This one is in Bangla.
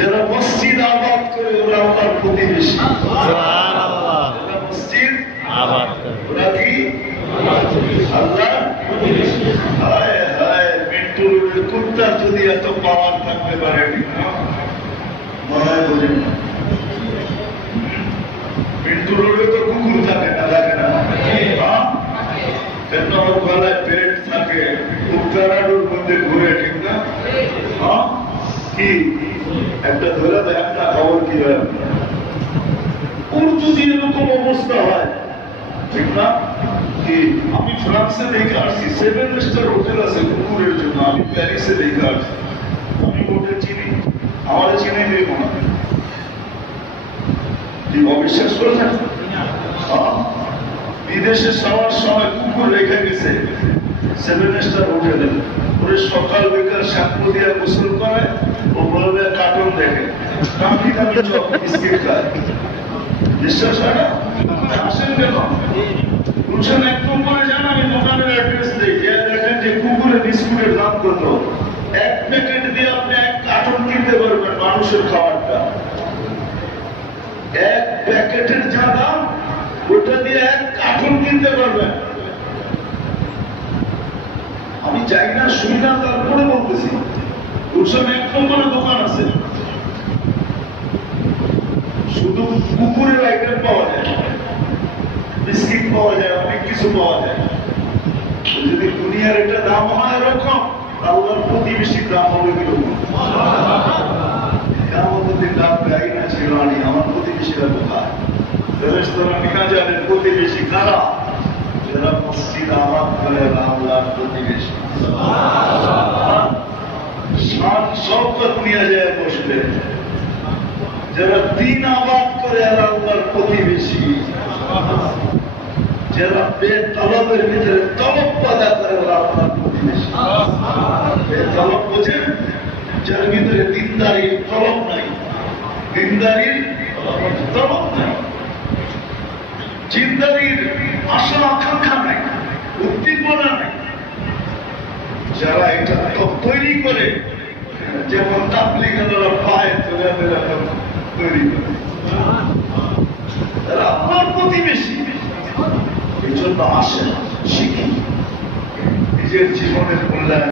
যারা মসজিদ আবাদ করে ওরা আমার প্রতিবেশী। মসজিদ আবাদ করে ওরা কি আল্লাহ। হায় হায়, মিন্টুর কুত্তার যদি এত পাওয়ার থাকতে পারে মনে হয় বোঝেন না। মিন্টু রোডে তো কুকুর থাকে না, থাকে না? কেন ওর গলায় পেট থাকে, কুত্তারাডুর মধ্যে ঘুরে, ঠিক না? কি একটা ধরে একটা খবর কি হয়, ওর যদি এরকম অবস্থা হয়, ঠিক না? কি আমি ফ্রান্সে দেখে আসছি, 7 স্টার হোটেল আছে কুকুরের জন্য। আমি প্যারিসে দেখে আসছি, আমি হোটেল চিনি, আমাদের চিনে নেই মনে হয়। অবিশ্বাস করেছেন? বিদেশে যাওয়ার সময় কুকুর রেখে গেছে 7 স্টার হোটেলে। ওরে সকাল বিকাল শ্যাম্পু দিয়ে গোসল করে, ও বলবে কার্টুন দেখে, দামি দামি বিস্কিট খায়। বিশ্বাস হয় না? আসেন কেন বুঝছেন? এক নম্বরে যান, আমি দোকানের অ্যাড্রেস দিই, দেখেন যে কুকুরের বিস্কুটের দাম কত। 1 প্যাকেট দিয়ে আপনি 1 কার্টুন কিনতে পারবেন মানুষের খাবারটা। 1 প্যাকেটের যা দাম, ওটা দিয়ে 1 কার্টুন কিনতে পারবেন। আমি যাই না, শুনি না, তারপরে বলতেছি। বুঝছেন? 1 নম্বরে দোকান আছে, শুধু কুকুরের আইটেম পাওয়া যায়, বিস্কিট পাওয়া যায়, অনেক কিছু পাওয়া যায়। যদি দুনিয়ার একটা দাম হয় এরকম, আল্লাহর প্রতিবেশীর দাম হবে কিরকম? আমাদের দাম গাই না ছিল আনি, আমার প্রতিবেশীরা কোথায়? ফেরেশতারা নিয়ে যাবেন প্রতিবেশী কারা? যারা মসজিদ আবাদ করে আল্লাহর প্রতিবেশী। শান শওকত নিয়ে যায় বসবে, যারা দিন আবাদ করে আল্লাহর প্রতিবেশী। যারা বেতলবের ভিতরে তলব পাদা করে ওরা আপনার প্রতিবেশী। বেতলব বোঝেন? যার ভিতরে দিনদারির তলব নাই, দিনদারির তলব নাই, চিন্তারির আশা আকাঙ্ক্ষা নাই, উদ্দীপনা নাই। যারা এটা তৈরি করে, যেমন তাবলীগেরা পায় তৈরি করে, তারা আপনার প্রতিবেশী। এই জন্য আসে, শিখি নিজের জীবনের মূল্যায়ন।